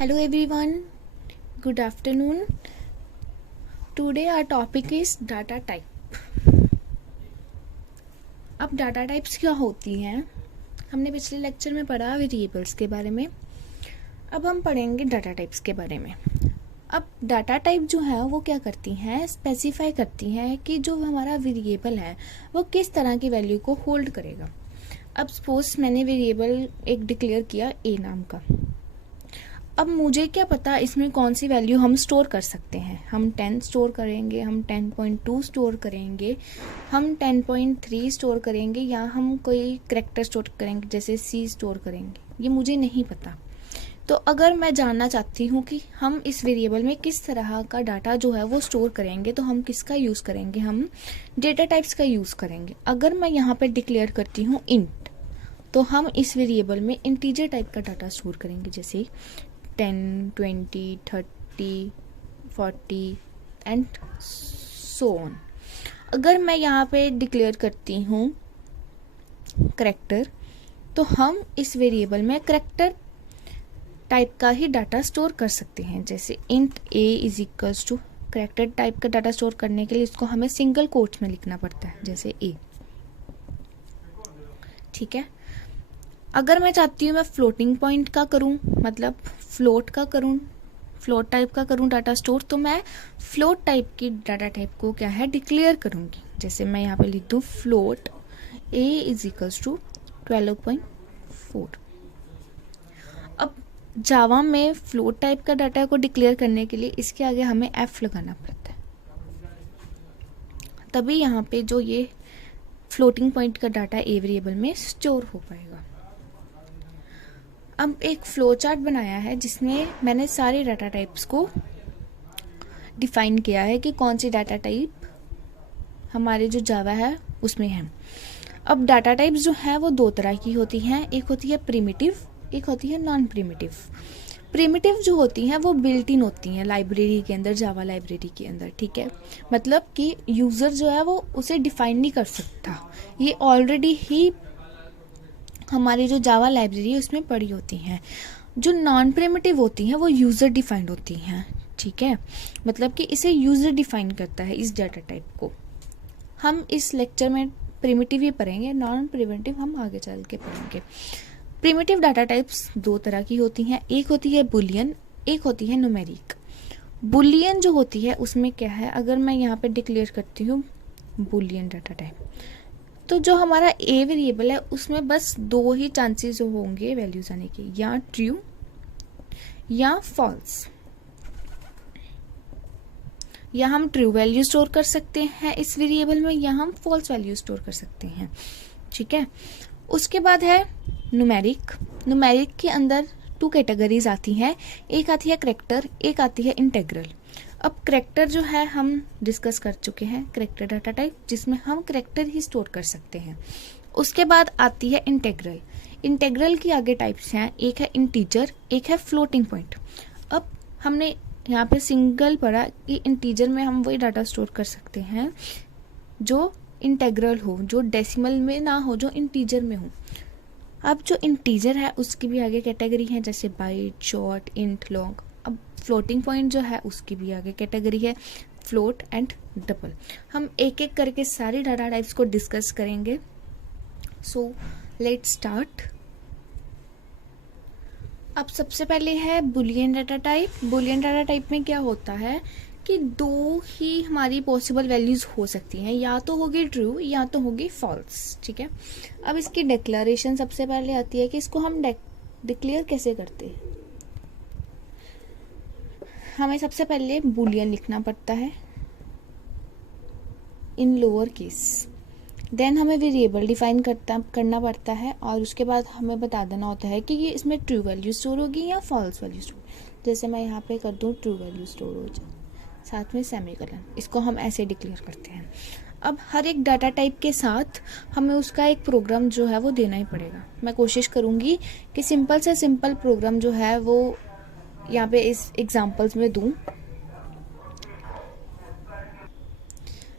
Hello everyone, good afternoon. Today our topic is data type. अब data types क्या होती हैं? हमने पिछले लेक्चर में पढ़ा वेरिएबल्स के बारे में. अब हम पढ़ेंगे डाटा टाइप्स के बारे में. अब डाटा टाइप जो है वो क्या करती हैं, स्पेसिफाई करती हैं कि जो हमारा वेरिएबल है वो किस तरह की वैल्यू को होल्ड करेगा. अब सपोज मैंने वेरिएबल एक डिक्लेयर किया ए नाम का. अब मुझे क्या पता इसमें कौन सी वैल्यू हम स्टोर कर सकते हैं. हम 10 स्टोर करेंगे, हम 10.2 स्टोर करेंगे, हम 10.3 स्टोर करेंगे, या हम कोई करैक्टर स्टोर करेंगे जैसे सी स्टोर करेंगे. ये मुझे नहीं पता. तो अगर मैं जानना चाहती हूँ कि हम इस वेरिएबल में किस तरह का डाटा जो है वो स्टोर करेंगे, तो हम किसका यूज़ करेंगे, हम डेटा टाइप्स का यूज़ करेंगे. अगर मैं यहाँ पे डिक्लेयर करती हूँ इंट, तो हम इस वेरिएबल में इंटीजर टाइप का डाटा स्टोर करेंगे जैसे 10, 20, 30, 40 एंड सो ऑन. अगर मैं यहाँ पे डिक्लेयर करती हूँ करैक्टर, तो हम इस वेरिएबल में करैक्टर टाइप का ही डाटा स्टोर कर सकते हैं. जैसे int a is equals to, character type का डाटा स्टोर करने के लिए इसको हमें सिंगल कोट्स में लिखना पड़ता है जैसे a. ठीक है. अगर मैं चाहती हूँ मैं फ्लोटिंग पॉइंट का करूँ, मतलब फ्लोट का करूँ, फ्लोट टाइप का करूँ डाटा स्टोर, तो मैं फ्लोट टाइप की डाटा टाइप को क्या है डिक्लेयर करूँगी. जैसे मैं यहाँ पे लिख दूँ float a is equals to 12.4. अब जावा में फ्लोट टाइप का डाटा को डिक्लेयर करने के लिए इसके आगे हमें f लगाना पड़ता है, तभी यहाँ पे जो ये फ्लोटिंग पॉइंट का डाटा ए वेरिएबल में स्टोर हो पाएगा. अब एक फ्लो चार्ट बनाया है जिसमें मैंने सारे डाटा टाइप्स को डिफाइन किया है कि कौन सी डाटा टाइप हमारे जो जावा है उसमें है. अब डाटा टाइप्स जो है वो दो तरह की होती हैं. एक होती है प्रिमिटिव, एक होती है नॉन प्रिमिटिव. प्रिमिटिव जो होती हैं वो बिल्ट इन होती हैं लाइब्रेरी के अंदर, जावा लाइब्रेरी के अंदर. ठीक है. मतलब कि यूज़र जो है वो उसे डिफाइन नहीं कर सकता, ये ऑलरेडी ही हमारी जो जावा लाइब्रेरी है उसमें पड़ी होती हैं. जो नॉन प्रिमिटिव होती हैं वो यूज़र डिफाइंड होती हैं. ठीक है. मतलब कि इसे यूज़र डिफाइन करता है इस डाटा टाइप को. हम इस लेक्चर में प्रिमिटिव ही पढ़ेंगे, नॉन प्रिमिटिव हम आगे चल के पढ़ेंगे. प्रिमिटिव डाटा टाइप्स दो तरह की होती हैं. एक होती है बुलियन, एक होती है न्यूमेरिक. बुलियन जो होती है उसमें क्या है, अगर मैं यहाँ पे डिक्लेयर करती हूँ बुलियन डाटा टाइप, तो जो हमारा ए वेरिएबल है उसमें बस दो ही चांसेस होंगे वैल्यूज आने के, या ट्रू या फॉल्स. या हम ट्रू वैल्यू स्टोर कर सकते हैं इस वेरिएबल में, या हम फॉल्स वैल्यू स्टोर कर सकते हैं. ठीक है. उसके बाद है न्यूमेरिक. न्यूमेरिक के अंदर टू कैटेगरीज आती हैं. एक आती है करैक्टर, एक आती है इंटीग्रल. अब करैक्टर जो है हम डिस्कस कर चुके हैं, करैक्टर डाटा टाइप जिसमें हम करैक्टर ही स्टोर कर सकते हैं. उसके बाद आती है इंटीग्रल. इंटीग्रल की आगे टाइप्स हैं, एक है इंटीजर, एक है फ्लोटिंग पॉइंट. अब हमने यहाँ पे सिंगल पढ़ा कि इंटीजर में हम वही डाटा स्टोर कर सकते हैं जो इंटीग्रल हो, जो डेसिमल में ना हो, जो इंटीजर में हो. अब जो इंटीजर है उसकी भी आगे कैटेगरी है जैसे बाइट, शॉर्ट, इंट, लॉन्ग. अब फ्लोटिंग पॉइंट जो है उसकी भी आगे कैटेगरी है फ्लोट एंड डबल. हम एक एक करके सारी डाटा टाइप्स को डिस्कस करेंगे. So let's start. अब सबसे पहले है Boolean data type. Boolean data type में क्या होता है कि दो ही हमारी पॉसिबल वैल्यूज हो सकती हैं, या तो होगी ट्रू या तो होगी फॉल्स. ठीक है. अब इसकी डिक्लेरेशन सबसे पहले आती है कि इसको हम डिक्लेयर कैसे करते हैं. हमें सबसे पहले बुलियन लिखना पड़ता है इन लोअर केस. देन हमें वेरिएबल डिफाइन करना पड़ता है, और उसके बाद हमें बता देना होता है कि ये इसमें ट्रू वैल्यू स्टोर होगी या फॉल्स वैल्यू स्टोर. जैसे मैं यहाँ पे कर दूँ ट्रू वैल्यू स्टोर हो जाए, साथ में सेमीकोलन. इसको हम ऐसे डिक्लेयर करते हैं. अब हर एक डाटा टाइप के साथ हमें उसका एक प्रोग्राम जो है वो देना ही पड़ेगा. मैं कोशिश करूँगी कि सिंपल से सिंपल प्रोग्राम जो है वो यहाँ पे इस एग्जाम्पल्स में दूँ.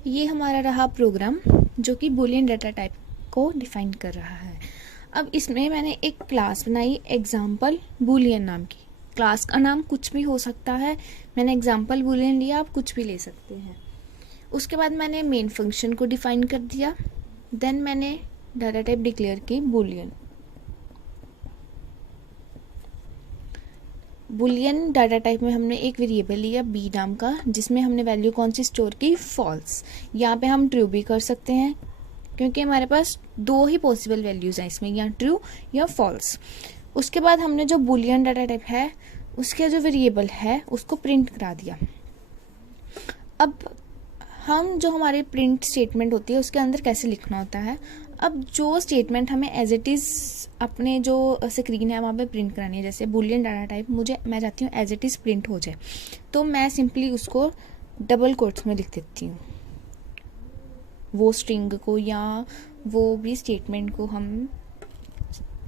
ये हमारा रहा प्रोग्राम जो कि बुलियन डाटा टाइप को डिफाइन कर रहा है. अब इसमें मैंने एक क्लास बनाई एग्जाम्पल बुलियन नाम की. क्लास का नाम कुछ भी हो सकता है, मैंने एग्जांपल बूलियन लिया, आप कुछ भी ले सकते हैं। उसके बाद मैंने मेन फंक्शन को डिफाइन कर दिया, देन मैंने डाटा टाइप डिक्लेयर की बूलियन। बुलियन डाटा टाइप में हमने एक वेरिएबल लिया बी नाम का, जिसमें हमने वैल्यू कौन सी स्टोर की, फॉल्स। यहाँ पे हम ट्रू भी कर सकते हैं क्योंकि हमारे पास दो ही पॉसिबल वैल्यूज हैं इसमें, या ट्रू या फॉल्स। उसके बाद हमने जो बुलियन डाटा टाइप है उसके जो वेरिएबल है उसको प्रिंट करा दिया। अब हम जो हमारी प्रिंट स्टेटमेंट होती है उसके अंदर कैसे लिखना होता है, अब जो स्टेटमेंट हमें एज इट इज़ अपने जो स्क्रीन है वहाँ पे प्रिंट करानी है, जैसे बुलियन डाटा टाइप मैं चाहती हूँ एज इट इज़ प्रिंट हो जाए, तो मैं सिंपली उसको डबल कोट्स में लिख देती हूँ, वो स्ट्रिंग को या वो भी स्टेटमेंट को हम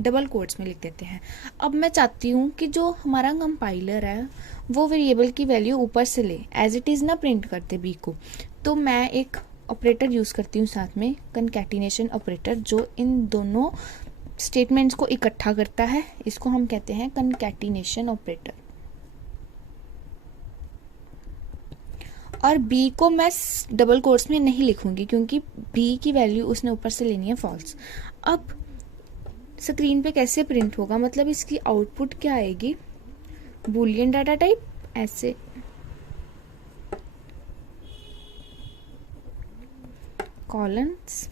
डबल कोट्स में लिख देते हैं। अब मैं चाहती हूँ कि जो हमारा कंपाइलर है वो वेरिएबल की वैल्यू ऊपर से ले, एज इट इज़ ना प्रिंट करते बी को, तो मैं एक ऑपरेटर यूज़ करती हूँ साथ में, कनकैटिनेशन ऑपरेटर, जो इन दोनों स्टेटमेंट्स को इकट्ठा करता है, इसको हम कहते हैं कनकैटिनेशन ऑपरेटर। और बी को मैं डबल कोट्स में नहीं लिखूंगी क्योंकि बी की वैल्यू उसने ऊपर से लेनी है फॉल्स। अब स्क्रीन पे कैसे प्रिंट होगा, मतलब इसकी आउटपुट क्या आएगी, बुलियन डाटा टाइप ऐसे कॉलम्स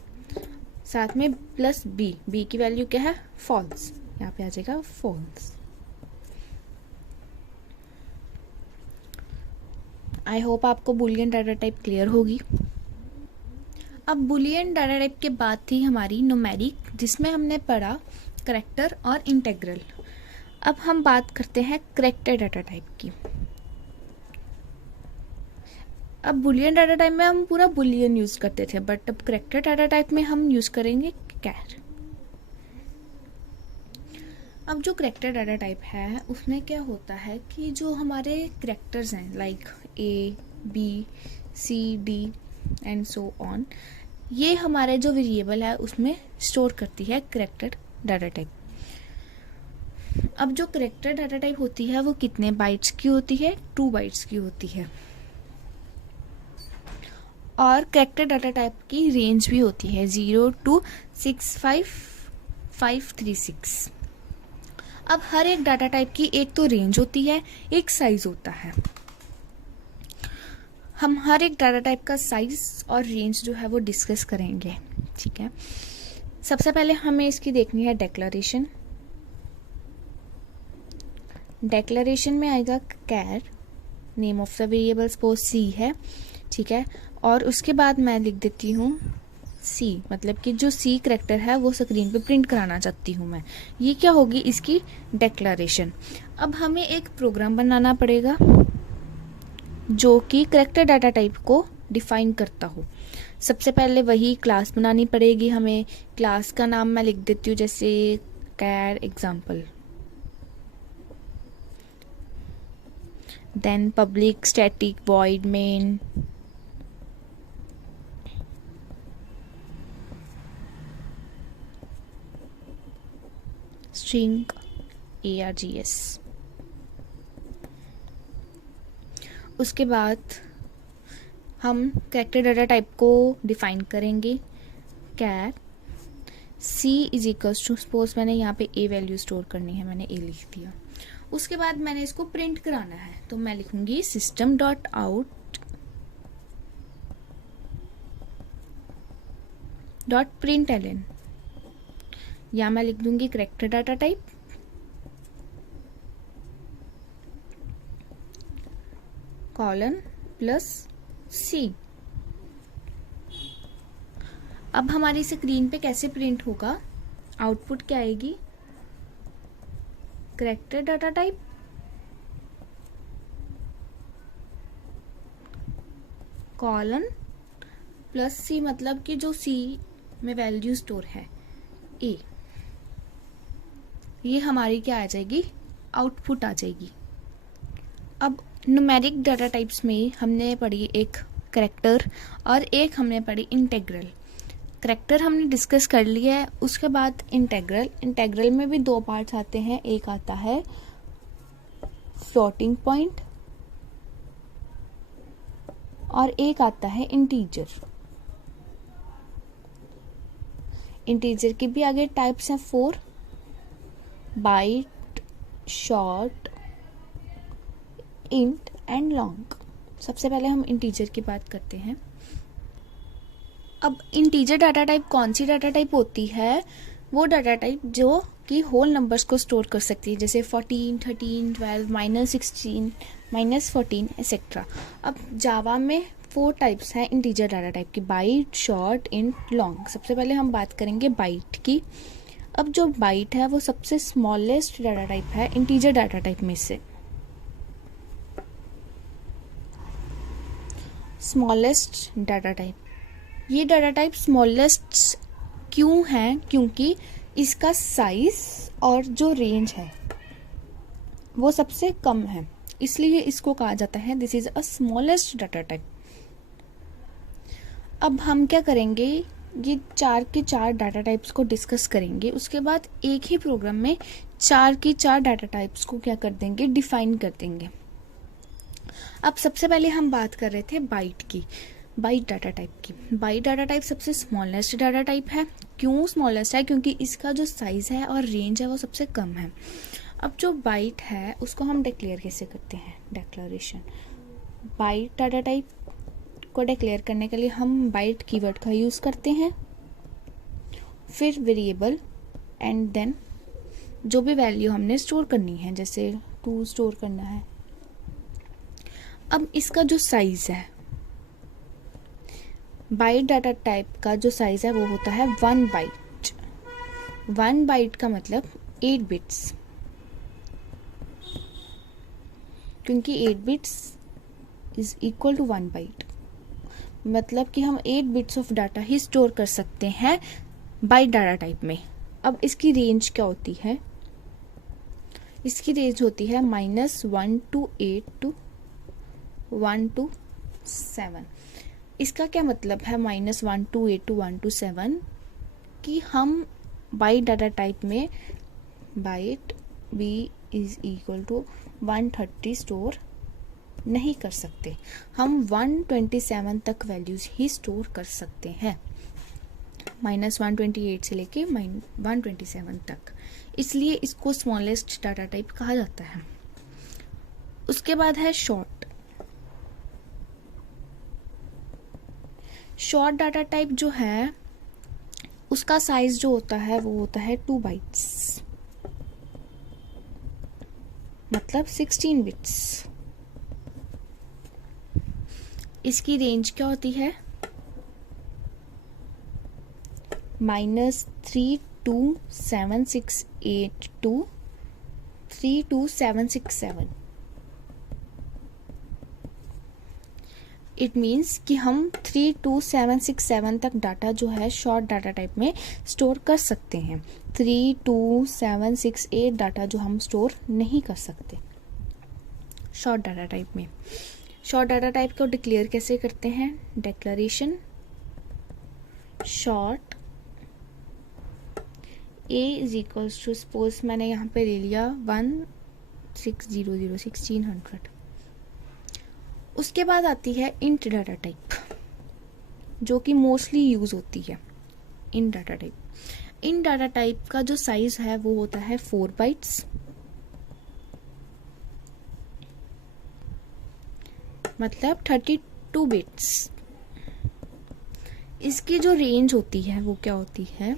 साथ में प्लस बी, बी की वैल्यू क्या है, फॉल्स, यहाँ पे आ जाएगा फॉल्स। आई होप आपको बुलियन डाटा टाइप क्लियर होगी। अब बुलियन डाटा टाइप के बाद थी हमारी न्यूमेरिक, जिसमें हमने पढ़ा करैक्टर और इंटेग्रल। अब हम बात करते हैं करैक्टर डाटा टाइप की। अब बुलियन डाटा टाइप में हम पूरा बुलियन यूज करते थे, बट अब करैक्टर डाटा टाइप में हम यूज करेंगे कैर। अब जो करैक्टर डाटा टाइप है उसमें क्या होता है कि जो हमारे करैक्टर्स हैं like A B C D and so on, ये हमारे जो वेरिएबल है उसमें स्टोर करती है करैक्टर डाटा टाइप। अब जो करैक्टर डाटा टाइप होती है वो कितने बाइट्स की होती है, 2 बाइट्स की होती है। और करैक्टर डाटा टाइप की रेंज भी होती है 0 to 65536। अब हर एक डाटा टाइप की एक तो रेंज होती है, एक साइज होता है। हम हर एक डाटा टाइप का साइज और रेंज जो है वो डिस्कस करेंगे, ठीक है। सबसे पहले हमें इसकी देखनी है डेक्लरेशन। डेक्लरेशन में आएगा char, name of the variable suppose C है, ठीक है, और उसके बाद मैं लिख देती हूँ सी, मतलब कि जो सी करैक्टर है वो स्क्रीन पे प्रिंट कराना चाहती हूँ मैं, ये क्या होगी इसकी डेक्लरेशन। अब हमें एक प्रोग्राम बनाना पड़ेगा जो कि करैक्टर डाटा टाइप को डिफाइन करता हो। सबसे पहले वही क्लास बनानी पड़ेगी हमें। क्लास का नाम मैं लिख देती हूँ जैसे char example, then public static void main, string args। उसके बाद हम कैरेक्टर डाटा टाइप को डिफाइन करेंगे। Char C is equals to, suppose मैंने यहाँ पे ए वैल्यू स्टोर करनी है, मैंने ए लिख दिया। उसके बाद मैंने इसको प्रिंट कराना है, तो मैं लिखूंगी system dot out dot print LN, या मैं लिख दूंगी character data type colon plus C. अब हमारी स्क्रीन पे कैसे प्रिंट होगा, आउटपुट क्या आएगी, character data type colon plus C, मतलब कि जो सी में वैल्यू स्टोर है ए, ये हमारी क्या आ जाएगी, आउटपुट आ जाएगी। अब न्यूमेरिक डाटा टाइप्स में हमने पढ़ी एक करैक्टर और एक हमने पढ़ी इंटेग्रल। करैक्टर हमने डिस्कस कर लिया है, उसके बाद इंटेग्रल। इंटेग्रल में भी 2 पार्ट्स आते हैं, एक आता है फ्लोटिंग पॉइंट और एक आता है इंटीजर। इंटीजर के भी आगे टाइप्स हैं 4, byte, short, int and long. सबसे पहले हम इंटीजर की बात करते हैं। अब इंटीजर डाटा टाइप कौन सी डाटा टाइप होती है? वो डाटा टाइप जो कि होल नंबर्स को स्टोर कर सकती है, जैसे 14, 13, 12, -16, -14 एक्सेट्रा। अब जावा में 4 टाइप्स हैं इंटीजर डाटा टाइप की, बाइट, शॉर्ट, इंट, लॉन्ग। सबसे पहले हम बात करेंगे बाइट की। अब जो बाइट है वो सबसे स्मॉलेस्ट डाटा टाइप है इंटीजर डाटा टाइप में से। स्मॉलेस्ट डाटा टाइप, ये डाटा टाइप स्मॉलेस्ट क्यों है? क्योंकि इसका साइज और जो रेंज है वो सबसे कम है, इसलिए इसको कहा जाता है this is a smallest data type. अब हम क्या करेंगे, ये 4 के 4 डाटा टाइप्स को डिस्कस करेंगे। उसके बाद एक ही प्रोग्राम में 4 की 4 डाटा टाइप्स को क्या कर देंगे, डिफाइन कर देंगे। अब सबसे पहले हम बात कर रहे थे बाइट की, बाइट डाटा टाइप की। बाइट डाटा टाइप सबसे स्मॉलेस्ट डाटा टाइप है। क्यों स्मॉलेस्ट है? क्योंकि इसका जो साइज है और रेंज है वो सबसे कम है। अब जो बाइट है उसको हम डिक्लेयर कैसे करते हैं, डिक्लेरेशन। बाइट डाटा टाइप को डिक्लेयर करने के लिए हम बाइट कीवर्ड का यूज करते हैं, फिर वेरिएबल एंड देन जो भी वैल्यू हमने स्टोर करनी है, जैसे 2 स्टोर करना है। अब इसका जो साइज है, बाइट डाटा टाइप का जो साइज है वो होता है 1 बाइट। 1 बाइट का मतलब 8 बिट्स, क्योंकि 8 bits is equal to 1 byte. मतलब कि हम 8 बिट्स ऑफ डाटा ही स्टोर कर सकते हैं बाइट डाटा टाइप में। अब इसकी रेंज क्या होती है? इसकी रेंज होती है -1 to 8 to 1 to 7। इसका क्या मतलब है -1 to 8 to 1 to 7? कि हम बाइट डाटा टाइप में byte b is equal to 130 store नहीं कर सकते, हम 127 तक वैल्यूज ही स्टोर कर सकते हैं, -128 से लेके 127 तक। इसलिए इसको स्मॉलेस्ट डाटा टाइप कहा जाता है। उसके बाद है शॉर्ट। शॉर्ट डाटा टाइप जो है उसका साइज जो होता है वो होता है 2 बाइट्स, मतलब 16 बिट्स। इसकी रेंज क्या होती है? -32768 to 32767। इट मीन्स कि हम 32767 तक डाटा जो है शॉर्ट डाटा टाइप में स्टोर कर सकते हैं। 32768 डाटा जो हम स्टोर नहीं कर सकते शॉर्ट डाटा टाइप में। शॉर्ट डाटा टाइप को डिक्लेयर कैसे करते हैं? Declaration short a is equals to, suppose मैंने यहाँ पे ले लिया 1600। उसके बाद आती है इंट डाटा टाइप, जो कि मोस्टली यूज होती है। Int data type, int data type का जो साइज है वो होता है 4 बाइट्स, मतलब 32 बिट्स। इसकी जो रेंज होती है वो क्या होती है?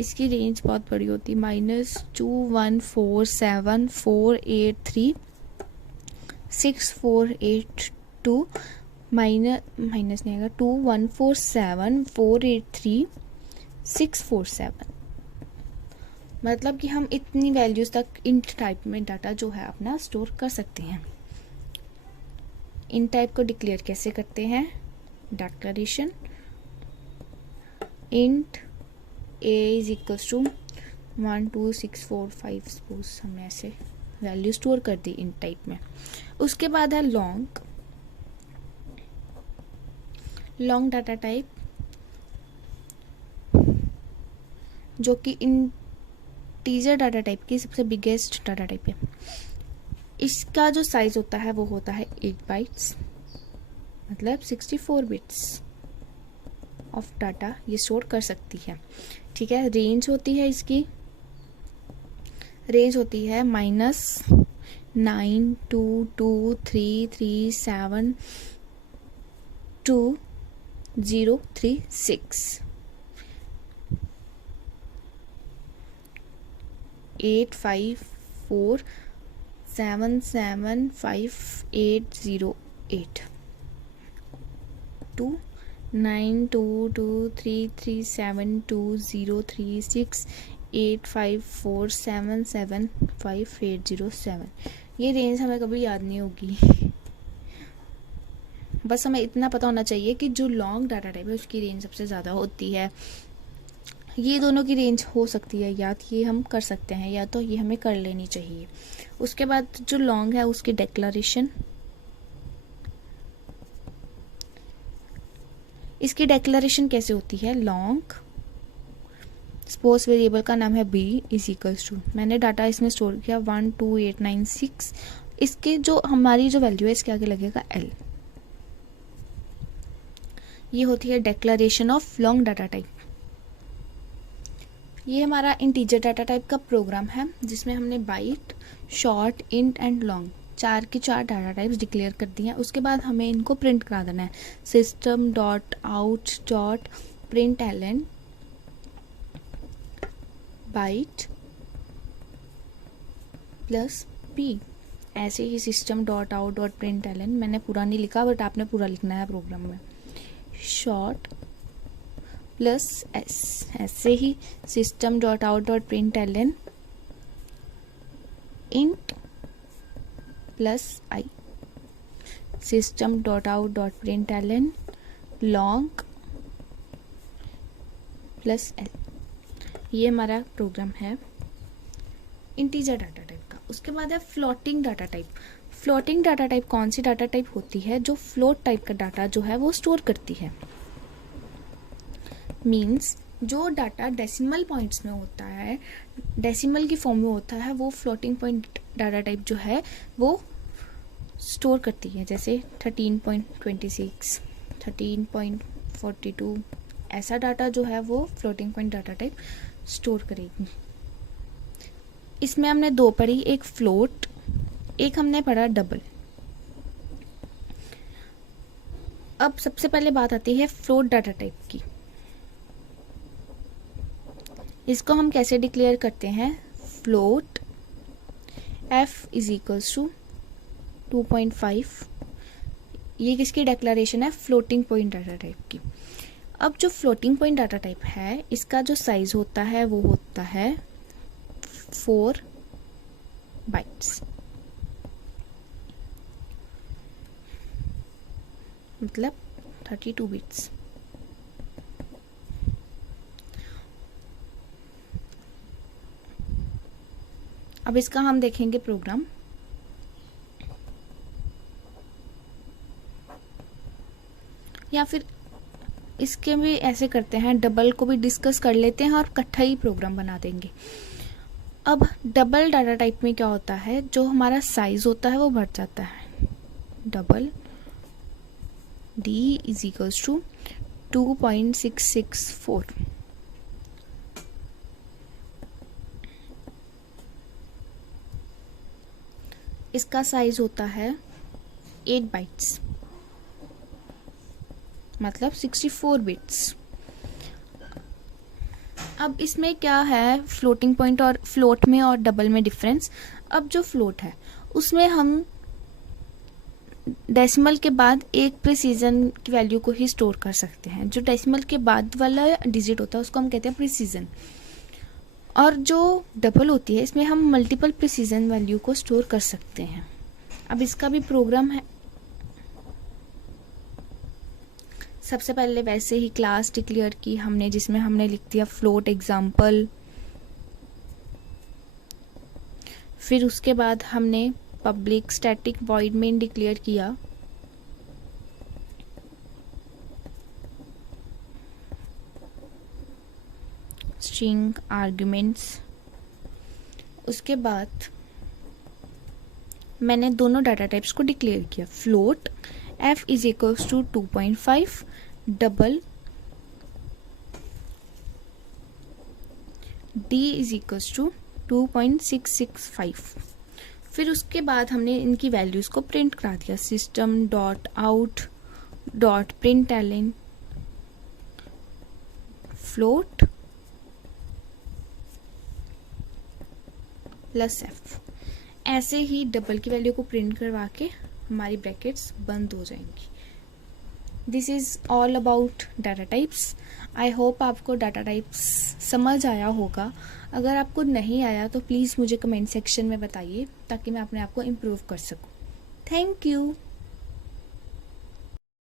इसकी रेंज बहुत बड़ी होती है, -2147483 6482 माइनस नहीं आएगा 2147483 647। मतलब कि हम इतनी वैल्यूज तक इंट टाइप में डाटा जो है अपना स्टोर कर सकते हैं। इन टाइप को डिक्लेयर कैसे करते हैं? Declaration int a is equals to 12645, suppose हमने ऐसे वैल्यू स्टोर कर दी इन टाइप में। उसके बाद है लॉन्ग। लॉन्ग डाटा टाइप जो कि इन इंटीजर डाटा टाइप की सबसे बिगेस्ट डाटा टाइप है। इसका जो साइज होता है वो होता है 8 बाइट्स, मतलब 64 बिट्स ऑफ डाटा ये स्टोर कर सकती है। ठीक है, रेंज होती है इसकी, रेंज होती है -92233722036 854775808 to 92233720368547755807। ये रेंज हमें कभी याद नहीं होगी। बस हमें इतना पता होना चाहिए कि जो लॉन्ग डाटा टाइप है उसकी रेंज सबसे ज़्यादा होती है। ये दोनों की रेंज हो सकती है, या तो ये हम कर सकते हैं या तो ये हमें कर लेनी चाहिए। उसके बाद जो लॉन्ग है उसकी डिक्लेरेशन, इसकी डिक्लेरेशन कैसे होती है? लॉन्ग, सपोज वेरिएबल का नाम है b इज इक्वल्स टू, मैंने डाटा इसमें स्टोर किया 12896, इसके जो हमारी जो वैल्यू है इसके आगे लगेगा l। ये होती है declaration of long data type. ये हमारा इंटीजर डाटा टाइप का प्रोग्राम है जिसमें हमने byte, short, int and long 4 के 4 डाटा टाइप्स डिक्लेयर कर दिए हैं। उसके बाद हमें इनको प्रिंट करा देना है। system.out.println बाइट प्लस p, ऐसे ही system.out.println, मैंने पूरा नहीं लिखा बट आपने पूरा लिखना है प्रोग्राम में, शॉर्ट प्लस s, ऐसे ही system.out.println int plus i, system.out.println long plus l। ये हमारा प्रोग्राम है इंटीजर डाटा टाइप का। उसके बाद है floating data type. Floating data type कौन सी डाटा टाइप होती है? जो फ्लोट टाइप का डाटा जो है वो स्टोर करती है। मीन्स जो डाटा डेसिमल पॉइंट्स में होता है, डेसिमल की फॉर्म में होता है, वो फ्लोटिंग पॉइंट डाटा टाइप जो है वो स्टोर करती है। जैसे 13.26, 13.42, ऐसा डाटा जो है वो floating point data type store करेगी। इसमें हमने दो पढ़ी, एक फ्लोट, एक हमने पढ़ा डबल। अब सबसे पहले बात आती है फ्लोट डाटा टाइप की। इसको हम कैसे डिक्लेयर करते हैं? Float f is equals to 2.5, ये किसकी डिक्लेरेशन है? फ्लोटिंग पॉइंट डाटा टाइप की। अब जो फ्लोटिंग पॉइंट डाटा टाइप है इसका जो साइज होता है वो होता है 4 बाइट्स, मतलब 32 बिट्स। अब इसका हम देखेंगे प्रोग्राम। या फिर इसके भी ऐसे करते हैं, डबल को भी डिस्कस कर लेते हैं और इकट्ठा ही प्रोग्राम बना देंगे। अब डबल डाटा टाइप में क्या होता है? जो हमारा साइज होता है वो बढ़ जाता है। Double d is equals to 2.664, इसका साइज होता है 8 बाइट्स, मतलब 64 बिट्स। अब इसमें क्या है फ्लोटिंग पॉइंट और फ्लोट में और डबल में डिफरेंस? अब जो फ्लोट है उसमें हम डेसिमल के बाद एक प्रिसीजन की वैल्यू को ही स्टोर कर सकते हैं। जो डेसिमल के बाद वाला डिजिट होता है उसको हम कहते हैं प्रिसीजन। और जो डबल होती है इसमें हम मल्टीपल प्रिसीजन वैल्यू को स्टोर कर सकते हैं। अब इसका भी प्रोग्राम है। सबसे पहले वैसे ही क्लास डिक्लेयर की हमने, जिसमें हमने लिख दिया फ्लोट एग्जाम्पल। फिर उसके बाद हमने public static void main declare किया। स्ट्रिंग आर्ग्यूमेंट्स उसके बाद मैंने दोनों डाटा टाइप्स को डिक्लेयर किया। Float f is equals to 2.5, double d is equals to 2.665। फिर उसके बाद हमने इनकी वैल्यूज को प्रिंट करा दिया। System dot out dot println float plus f। ऐसे ही डबल की वैल्यू को प्रिंट करवा के हमारी ब्रैकेट्स बंद हो जाएंगी। This is all about data types. I hope आपको डाटा टाइप्स समझ आया होगा। अगर आपको नहीं आया तो प्लीज़ मुझे कमेंट सेक्शन में बताइए ताकि मैं अपने आप को इम्प्रूव कर सकूं। Thank you.